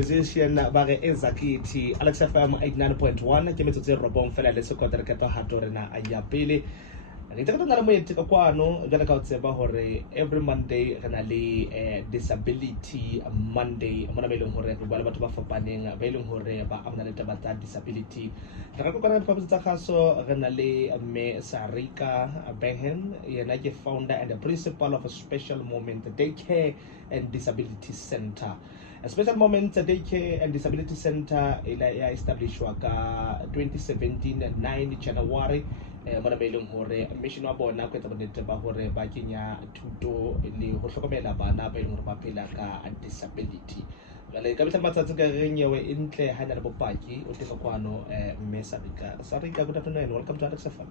Musician ba re Ezakithi Alex FM 89.1 ke metsotso e robong fela le sekotare ka hato rena a ya pele re tla na le moeti ka kwano jana ka tseba hore every Monday re na le disability Monday mona ba ileng hore re bua le batho ba fapaneng ba ileng hore ba amana le taba tsa disability re ka kopana le phaposi tsa khaso re na le me Sarika Behen yena ke founder and the principal of a special moment daycare and disability center. A Special Moments Daycare and Disability Center ya establishwa ka 2017 9 January mona ba ileng hore mission wa bona go etsa bonnete ba hore ba kenya thuto le go hlokomela bana ba ileng hore ba phela ka disability. Jale ka bitla matsatsi ka re nyewe intle ha na le bopaki o teka kwano mme Sarika, good afternoon and welcome to Alex FM.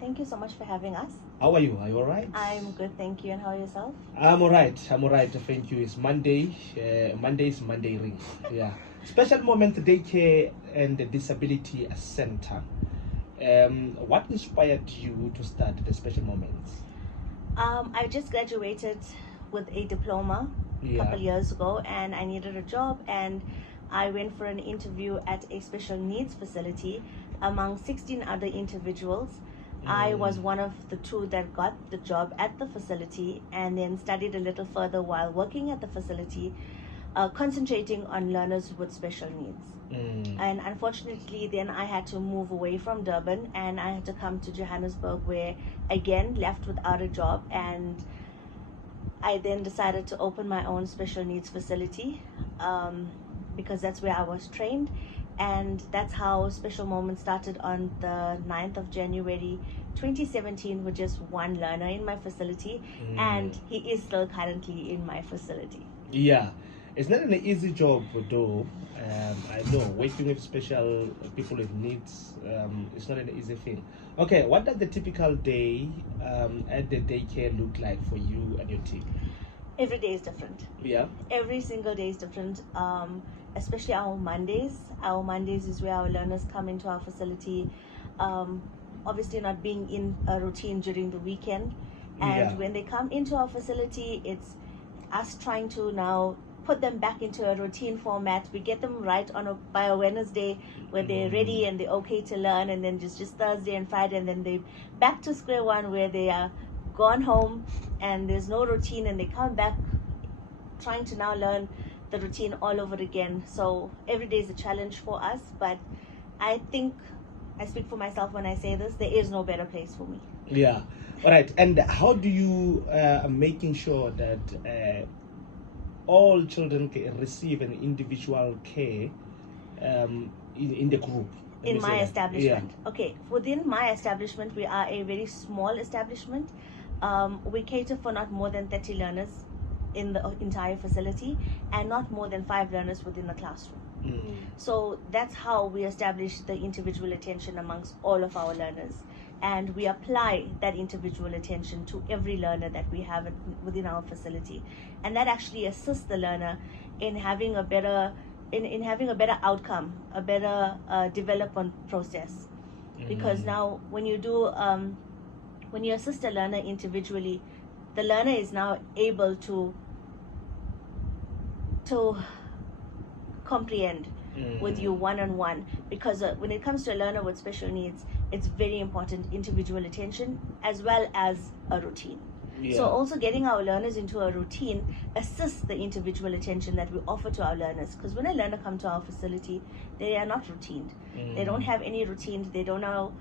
Thank you so much for having us. How are you? Are you all right? I'm good, thank you. And how are yourself? I'm all right. Thank you. It's Monday. Monday is Monday ring. Yeah. Special Moment Daycare and Disability Center. What inspired you to start the Special Moments? I just graduated with a diploma a couple years ago, and I needed a job, and I went for an interview at a special needs facility among 16 other individuals. I was one of the 2 that got the job at the facility, and then studied a little further while working at the facility, concentrating on learners with special needs. And unfortunately, then I had to move away from Durban, and I had to come to Johannesburg, where again left without a job, and I then decided to open my own special needs facility because that's where I was trained. And that's how Special Moments started on the 9th of January 2017 with just 1 learner in my facility, and he is still currently in my facility. Yeah, it's not an easy job though. I know working with special people with needs, it's not an easy thing. Okay, what does the typical day at the daycare look like for you and your team? Every day is different. Yeah. Every single day is different. Especially our Mondays. Our Mondays is where our learners come into our facility. Obviously not being in a routine during the weekend. And when they come into our facility, it's us trying to now put them back into a routine format. We get them right by a Wednesday where they're ready and they're okay to learn, and then just Thursday and Friday, and then they back to square one where they are gone home and there's no routine, and they come back trying to now learn the routine all over again. So every day is a challenge for us, but I think I speak for myself when I say this, there is no better place for me. Yeah. All right. And how do you making sure that all children can receive an individual care in the group? In my establishment. Okay, within my establishment, we are a very small establishment. We cater for not more than 30 learners in the entire facility, and not more than 5 learners within the classroom. So that's how we establish the individual attention amongst all of our learners, and we apply that individual attention to every learner that we have within our facility, and that actually assists the learner in having a better outcome, a better development process. Because now when you do when you assist a learner individually, the learner is now able to comprehend with you one-on-one, because when it comes to a learner with special needs, it's very important individual attention as well as a routine. So also getting our learners into a routine assists the individual attention that we offer to our learners, because when a learner comes to our facility, they are not routined. They don't have any routine. They don't know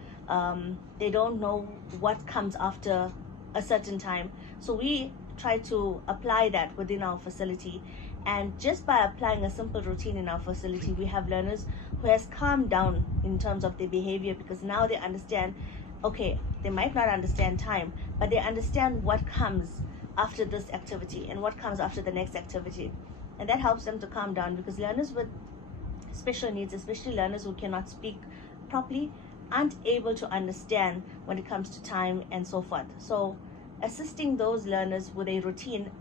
what comes after a certain time. So we try to apply that within our facility, and just by applying a simple routine in our facility, we have learners who has calmed down in terms of their behavior, because now they understand, okay, they might not understand time, but they understand what comes after this activity and what comes after the next activity, and that helps them to calm down, because learners with special needs, especially learners who cannot speak properly, aren't able to understand when it comes to time and so forth. So assisting those learners with a routine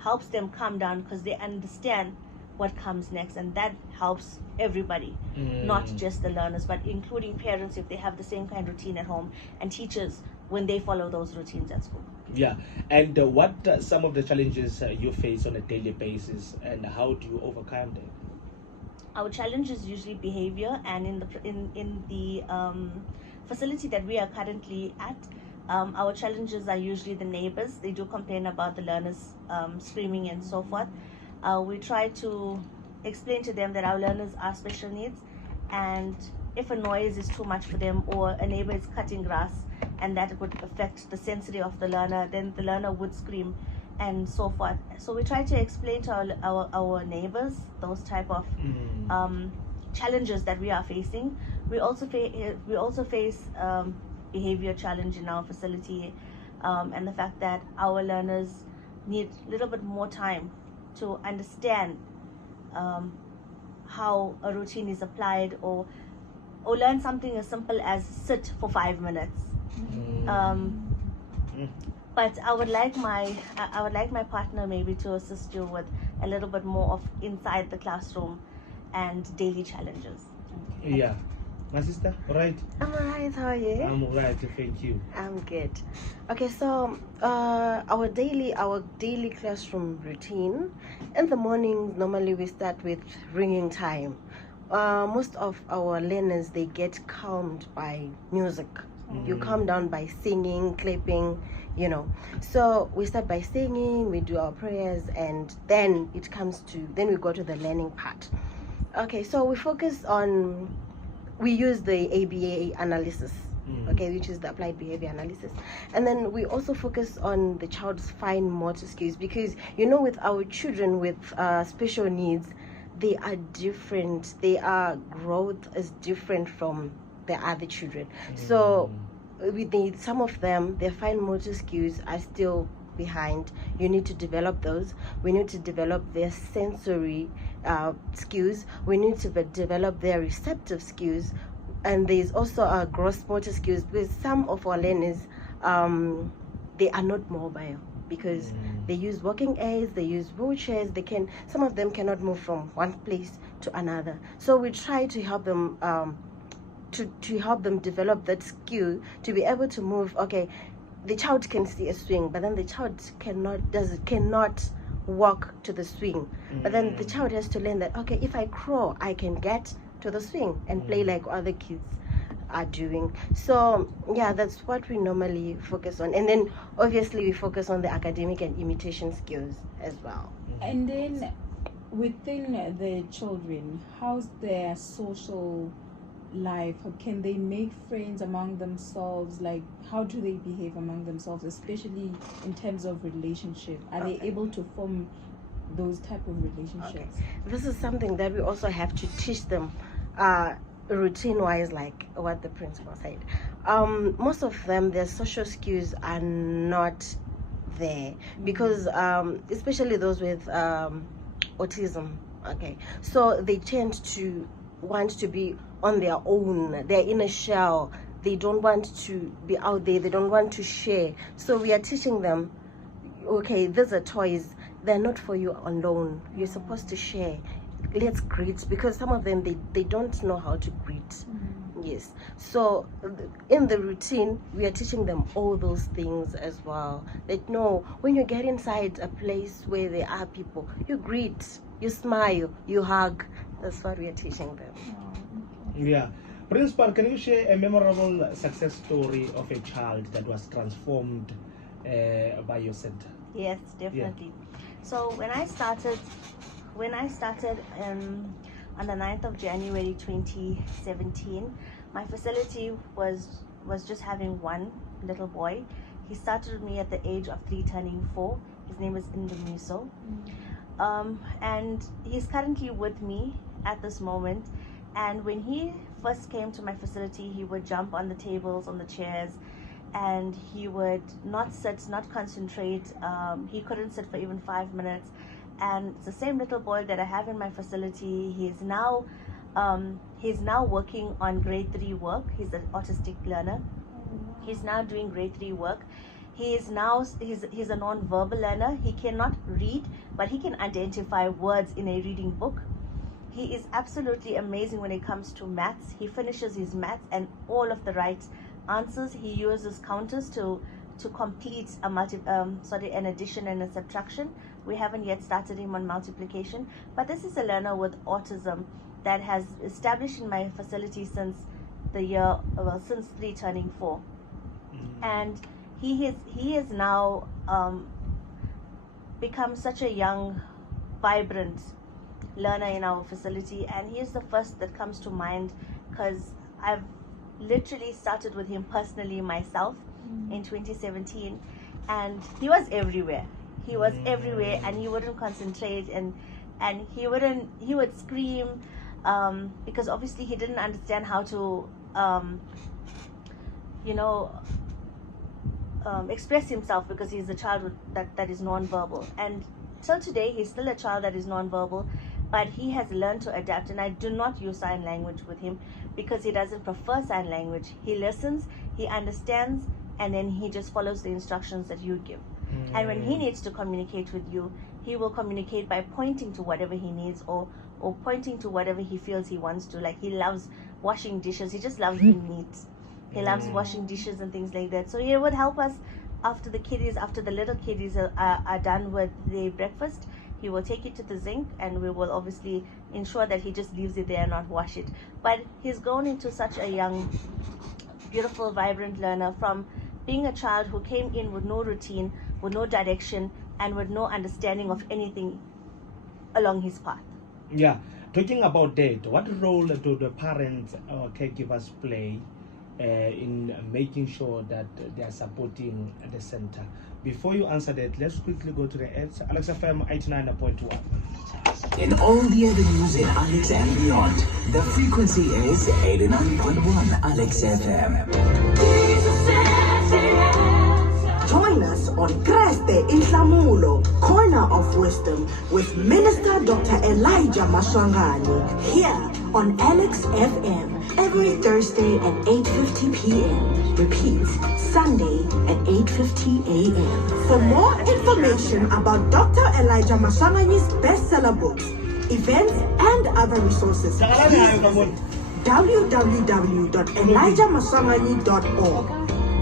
helps them calm down, because they understand what comes next, and that helps everybody, not just the learners, but including parents if they have the same kind of routine at home, and teachers when they follow those routines at school. Yeah, and what some of the challenges you face on a daily basis, and how do you overcome them? Our challenge is usually behavior, and in the facility that we are currently at, our challenges are usually the neighbors. They do complain about the learners screaming and so forth. We try to explain to them that our learners are special needs, and if a noise is too much for them, or a neighbor is cutting grass and that would affect the sensory of the learner, then the learner would scream and so forth. So we try to explain to our neighbors those type of challenges that we are facing. We also face behavior challenge in our facility, and the fact that our learners need a little bit more time to understand how a routine is applied, or learn something as simple as sit for 5 minutes. But I would like my partner maybe to assist you with a little bit more of inside the classroom and daily challenges. Yeah. My sister, all right? I'm alright, how are you? I'm all right, thank you. I'm good. Okay, so our daily classroom routine. In the morning, normally we start with ringing time. Most of our learners, they get calmed by music. You calm down by singing, clapping, you know. So we start by singing, we do our prayers, and then we go to the learning part. Okay, so we use the ABA analysis, okay, which is the applied behavior analysis. And then we also focus on the child's fine motor skills, because, you know, with our children with special needs, they are different. Their growth is different from the other children. So some of them, their fine motor skills are still behind. You need to develop those. We need to develop their sensory skills. We need to develop their receptive skills. And there's also gross motor skills, because some of our learners, they are not mobile, because they use walking aids, they use wheelchairs. Some of them cannot move from one place to another. So we try to help them to help them develop that skill to be able to move. Okay, the child can see a swing, but then the child cannot walk to the swing. But then the child has to learn that, okay, if I crawl, I can get to the swing and play like other kids are doing. So yeah, that's what we normally focus on. And then obviously we focus on the academic and imitation skills as well. And then within the children, how's their social life? Can they make friends among themselves? Like, how do they behave among themselves, especially in terms of relationship? Are they able to form those type of relationships? Okay. This is something that we also have to teach them routine wise, like what the principal said. Most of them, their social skills are not there, because especially those with autism, okay, so they tend to want to be on their own. They're in a shell. They don't want to be out there. They don't want to share. So we are teaching them, okay, these are toys. They're not for you alone. You're supposed to share. Let's greet, because some of them, they don't know how to greet. Yes. So in the routine, we are teaching them all those things as well. They know when you get inside a place where there are people, you greet, you smile, you hug. That's what we are teaching them. Yeah. Principal, can you share a memorable success story of a child that was transformed by your center? Yes, definitely. Yeah. So when I started on the 9th of January 2017, my facility was just having one little boy. He started with me at the age of 3, turning 4. His name is Indomiso. And he's currently with me at this moment. And when he first came to my facility, he would jump on the tables, on the chairs, and he would not sit, not concentrate. He couldn't sit for even 5 minutes. And it's the same little boy that I have in my facility. He's now working on grade 3 work. He's an autistic learner. He's now doing grade 3 work. He's a non-verbal learner. He cannot read, but he can identify words in a reading book. He is absolutely amazing when it comes to maths. He finishes his maths and all of the right answers. He uses counters to complete an addition and a subtraction. We haven't yet started him on multiplication, but this is a learner with autism, that has established in my facility since since 3 turning 4. And he is now become such a young, vibrant learner in our facility, and he is the first that comes to mind because I've literally started with him personally myself in 2017, and he was everywhere. He was everywhere, and he wouldn't concentrate, and he would scream because obviously he didn't understand how to express himself, because he's a child that is non-verbal, and till today he's still a child that is non-verbal, but he has learned to adapt. And I do not use sign language with him because he doesn't prefer sign language. He listens, he understands, and then he just follows the instructions that you give. And when he needs to communicate with you, he will communicate by pointing to whatever he needs, or pointing to whatever he feels he wants to. Like, he loves washing dishes. He just loves being neat. He loves washing dishes and things like that. So he would help us after the little kiddies are done with their breakfast. He will take it to the zinc, and we will obviously ensure that he just leaves it there and not wash it. But he's grown into such a young, beautiful, vibrant learner, from being a child who came in with no routine, with no direction, and with no understanding of anything along his path. Yeah. Talking about that, what role do the parents or caregivers play in making sure that they are supporting the center? Before you answer that, let's quickly go to the ads. Alex FM 89.1. In all the avenues in Alex and beyond, the frequency is 89.1 Alex FM. Join us on Kreste Inhlamulo, Corner of Wisdom, with Minister Dr. Elijah Maswangani, here on Alex FM, every Thursday at 8:50 p.m. Repeat, Sunday at 8:50 a.m. For more information about Dr. Elijah Maswangani's bestseller books, events, and other resources, please visit www.elijahmaswangani.org.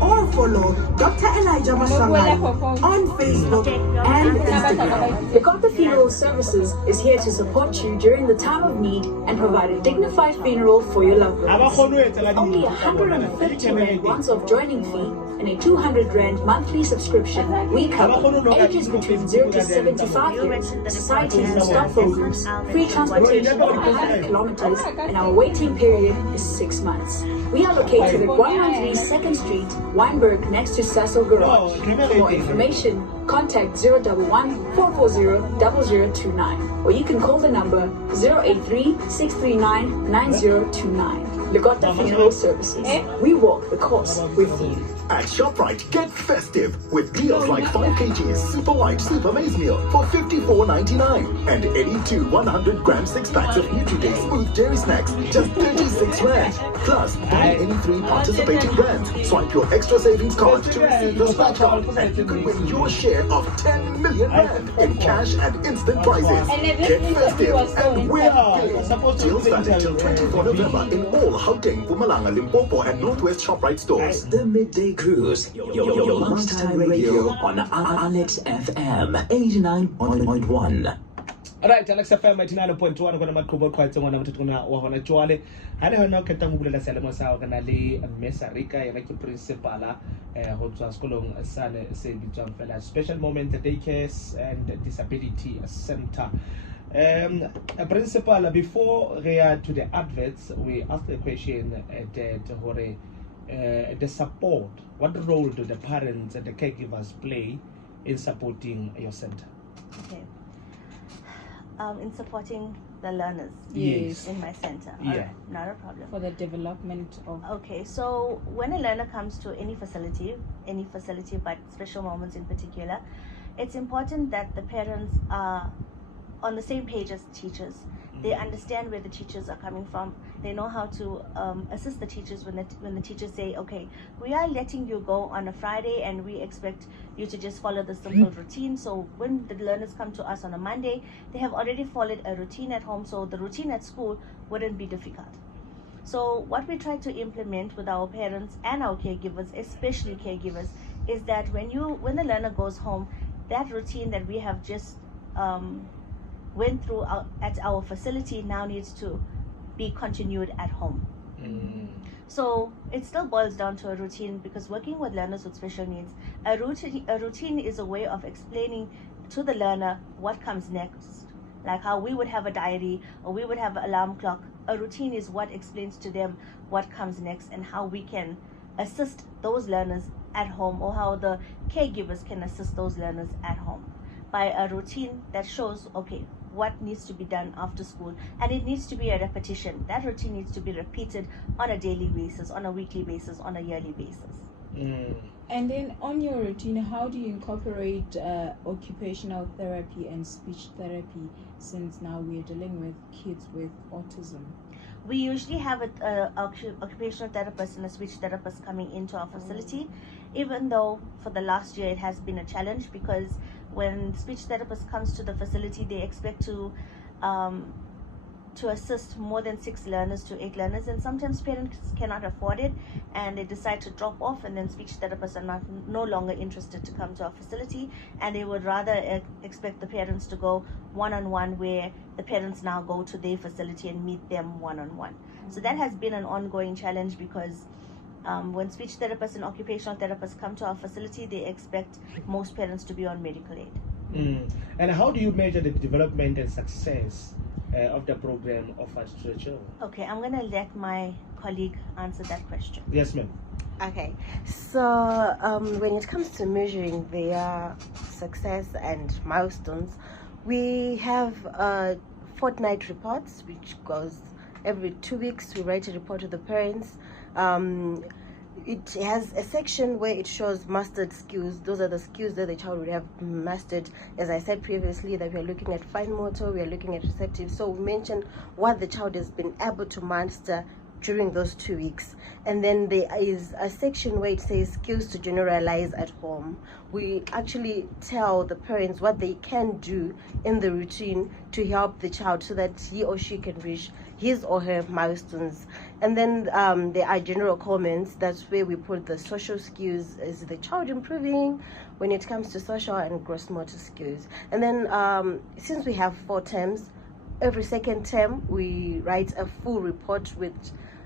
or follow Dr. Elijah Maswangani on Facebook and Instagram. Legata Funeral Services is here to support you during the time of need and provide a dignified funeral for your loved ones. Only 150 Rand once-off joining fee and a 200 Rand monthly subscription. We cover ages between 0 to 75 years, societies and staff programs, free transportation of 100 kilometers, and our waiting period is 6 months. We are located at 113 2nd Street, Weinberg, next to Sasso Garage. For more information, contact 011-440-0029, or you can call the number 083-639-9029. Legata Funeral Services. We walk the course with you. At ShopRite, get festive with deals like 5 kg Super White Super Maize Meal for $54.99 and any 2 100-gram 6-packs of Nutri-Day Smooth Dairy Snacks, just 36 Rand. Plus, buy any 3 participating brands, swipe your extra savings card to receive the scratch card, and you can win your share of 10 million Rand in cash and instant prizes. Get festive and win big. Deals valid till 24 November in all Gauteng, Mpumalanga, Limpopo, and Northwest ShopRite stores. The Midday Cruise, your lunchtime radio on Alex FM 89.1. Alright, Alex FM 89.1 kuna makhubo khwatse ngwana motho kuna wa hona jwale ha ne hona ka tang bulela selemo sa kana le Mesarika ya ke principal ho tswa sekolong sane se bitswang fela Special Moment Daycare and Disability Center. Principal, before we are to the adverts, we asked a question that the support, what role do the parents and the caregivers play in supporting your center? Okay. In supporting the learners Yes. in my center. Yeah. Alright, not a problem. For the development of... Okay, so when a learner comes to any facility, but Special Moments in particular, it's important that the parents are on the same page as the teachers. They understand where the teachers are coming from. They know how to assist the teachers when the teachers say, okay, we are letting you go on a Friday and we expect you to just follow the simple routine. So when the learners come to us on a Monday, they have already followed a routine at home, so the routine at school wouldn't be difficult. So what we try to implement with our parents and our caregivers, especially caregivers, is that when the learner goes home, that routine that we have just went through at our facility now needs to be continued at home. So it still boils down to a routine, because working with learners with special needs, a routine is a way of explaining to the learner what comes next. Like how we would have a diary or we would have an alarm clock. A routine is what explains to them what comes next and how we can assist those learners at home, or how the caregivers can assist those learners at home by a routine that shows, okay, what needs to be done after school, and it needs to be a repetition. That routine needs to be repeated on a daily basis, on a weekly basis, on a yearly basis. And then on your routine, how do you incorporate occupational therapy and speech therapy, since now we're dealing with kids with autism? We usually have an occupational therapist and a speech therapist coming into our facility, even though for the last year it has been a challenge, because when speech therapist comes to the facility, they expect to assist more than 6 learners to 8 learners, and sometimes parents cannot afford it and they decide to drop off, and then speech therapists are no longer interested to come to our facility, and they would rather expect the parents to go one-on-one, where the parents now go to their facility and meet them one-on-one. So that has been an ongoing challenge, because when speech therapists and occupational therapists come to our facility, they expect most parents to be on medical aid. And how do you measure the development and success of the program offered to the children? Okay, I'm going to let my colleague answer that question. Yes, ma'am. Okay, so when it comes to measuring their success and milestones, we have fortnight reports, which goes every 2 weeks. We write a report to the parents. It has a section where it shows mastered skills. Those are the skills that the child would have mastered. As I said previously, that we are looking at fine motor, we are looking at receptive. So we mentioned what the child has been able to master during those 2 weeks. And then there is a section where it says skills to generalize at home. We actually tell the parents what they can do in the routine to help the child so that he or she can reach his or her milestones. And then there are general comments. That's where we put the social skills. Is the child improving when it comes to social and gross motor skills? And then since we have 4 terms, every second term we write a full report with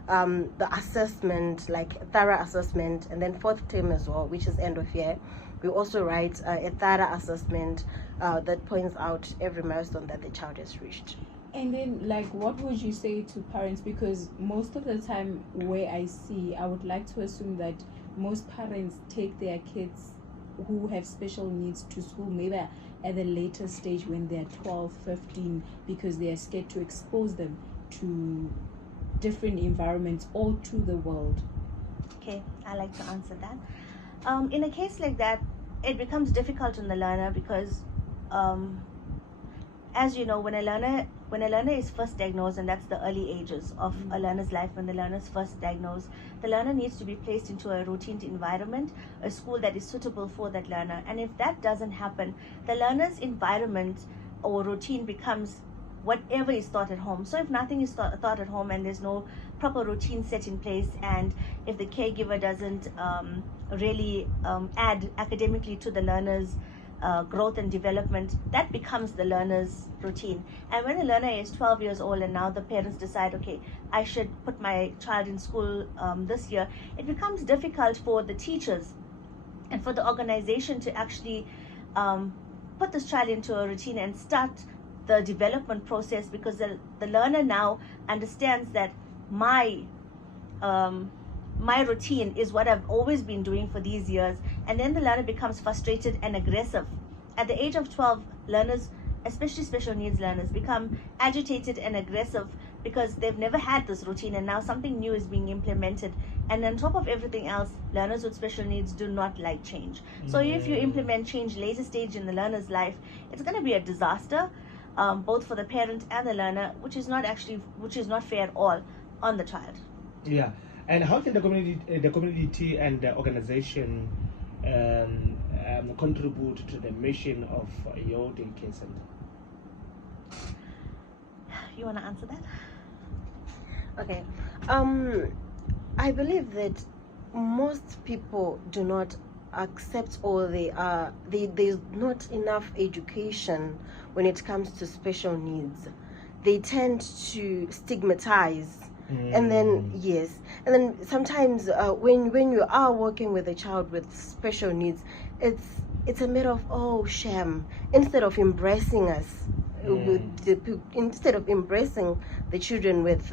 the assessment, like a thorough assessment. And then 4th term as well, which is end of year, we also write a thorough assessment that points out every milestone that the child has reached. And then, like, what would you say to parents? Because most of the time where I see, I would like to assume that most parents take their kids who have special needs to school maybe at the later stage when they're 12, 15, because they are scared to expose them to different environments or to the world. Okay, I like to answer that. In a case like that, it becomes difficult on the learner, because as you know, when a learner is first diagnosed, and that's the early ages of a learner's life, when the learner is first diagnosed, the learner needs to be placed into a routine environment, a school that is suitable for that learner. And if that doesn't happen, the learner's environment or routine becomes whatever is taught at home. So if nothing is taught at home and there's no proper routine set in place, and if the caregiver doesn't really add academically to the learner's growth and development, that becomes the learner's routine. And when the learner is 12 years old and now the parents decide, okay, I should put my child in school this year, it becomes difficult for the teachers and for the organization to actually put this child into a routine and start the development process, because the learner now understands that my routine is what I've always been doing for these years. And then the learner becomes frustrated and aggressive. At the age of 12, learners, especially special needs learners, become agitated and aggressive because they've never had this routine, and now something new is being implemented. And on top of everything else, learners with special needs do not like change. So if you implement change later stage in the learner's life, it's going to be a disaster, both for the parent and the learner, which is not fair at all on the child. Yeah. And how can the community and the organization contribute to the mission of your daycare center? You want to answer that? Okay. I believe that most people do not accept, or there's not enough education when it comes to special needs. they tend to stigmatize. And then and then sometimes when you are working with a child with special needs, it's a matter of shame instead of embracing us, instead of embracing the children with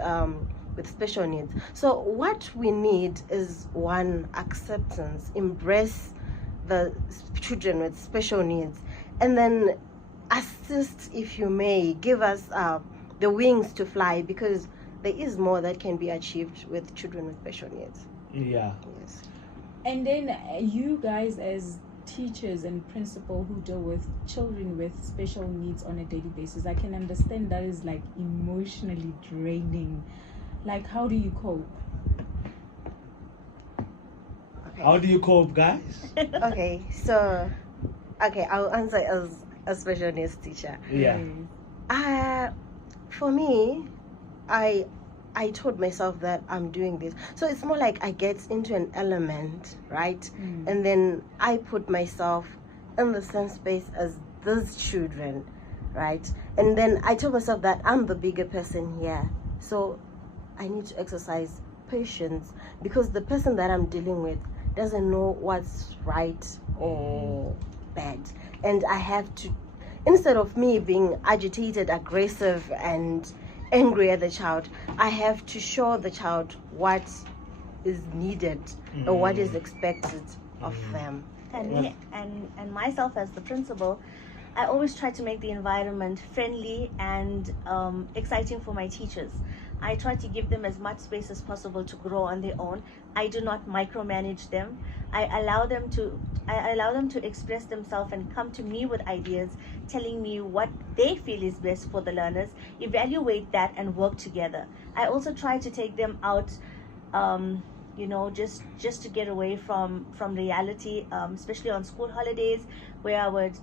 special needs. So what we need is one, acceptance, embrace the children with special needs, and then assist if you may, give us the wings to fly, because there is more that can be achieved with children with special needs. Yeah. Yes. And then you guys as teachers and principal who deal with children with special needs on a daily basis, I can understand that is like emotionally draining. Like, how do you cope? Okay. How do you cope, guys? Okay, so I'll answer as a special needs teacher. Yeah. For me, I told myself that I'm doing this. So it's more like I get into an element, right? And then I put myself in the same space as those children, right? And then I told myself that I'm the bigger person here. So I need to exercise patience, because the person that I'm dealing with doesn't know what's right or bad. And I have to, instead of me being agitated, aggressive, and angry at the child, I have to show the child what is needed or what is expected of them. And me and myself as the principal, I always try to make the environment friendly and exciting for my teachers. I try to give them as much space as possible to grow on their own. I do not micromanage them. I allow them to express themselves and come to me with ideas, telling me what they feel is best for the learners, evaluate that and work together. I also try to take them out, just to get away from reality, especially on school holidays, where I would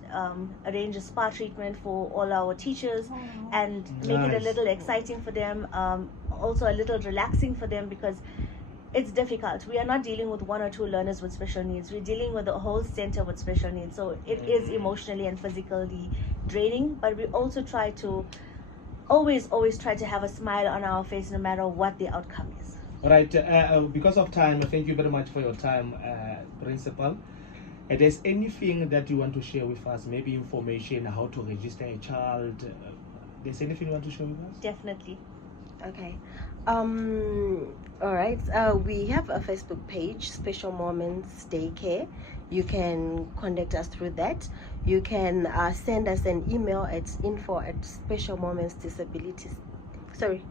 arrange a spa treatment for all our teachers and make it a little exciting for them, also a little relaxing for them, because it's difficult. We are not dealing with one or two learners with special needs. We're dealing with the whole center with special needs. So it is emotionally and physically draining, but we also try to always try to have a smile on our face no matter what the outcome is. All right, because of time, thank you very much for your time, Principal. If there's anything that you want to share with us, maybe information, how to register a child, there's anything you want to share with us? Definitely. Okay. All right. We have a Facebook page, Special Moments Daycare. You can contact us through that. You can send us an email at info@specialmomentsdisabilities. Sorry.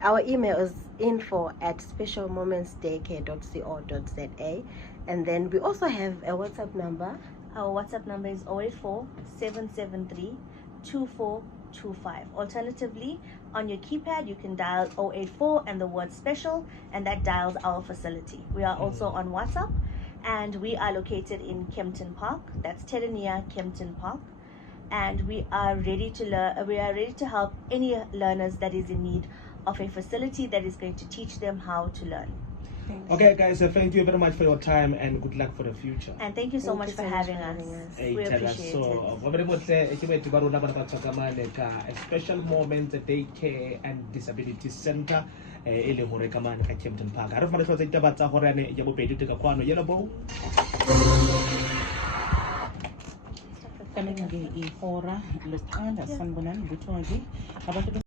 Our email is info@specialmomentsdaycare.co.za. And then we also have a WhatsApp number. Our WhatsApp number is 084-773-2425. Alternatively, on your keypad, you can dial 084 and the word special, and that dials our facility. We are also on WhatsApp, and we are located in Kempton Park. That's Terania Kempton Park. And we are ready to learn. We are ready to help any learners that is in need of a facility that is going to teach them how to learn. Okay, guys, thank you very much for your time and good luck for the future. And thank you so much for having us. We appreciate it. A Special Moments Daycare and Disability Center ele hore ka mane ka Kempton Park. A re fana tshotse ditaba tsa hore ane ya bobedi teka kwano yena bo kami ngi ihora lethanda sanibonani ukuthi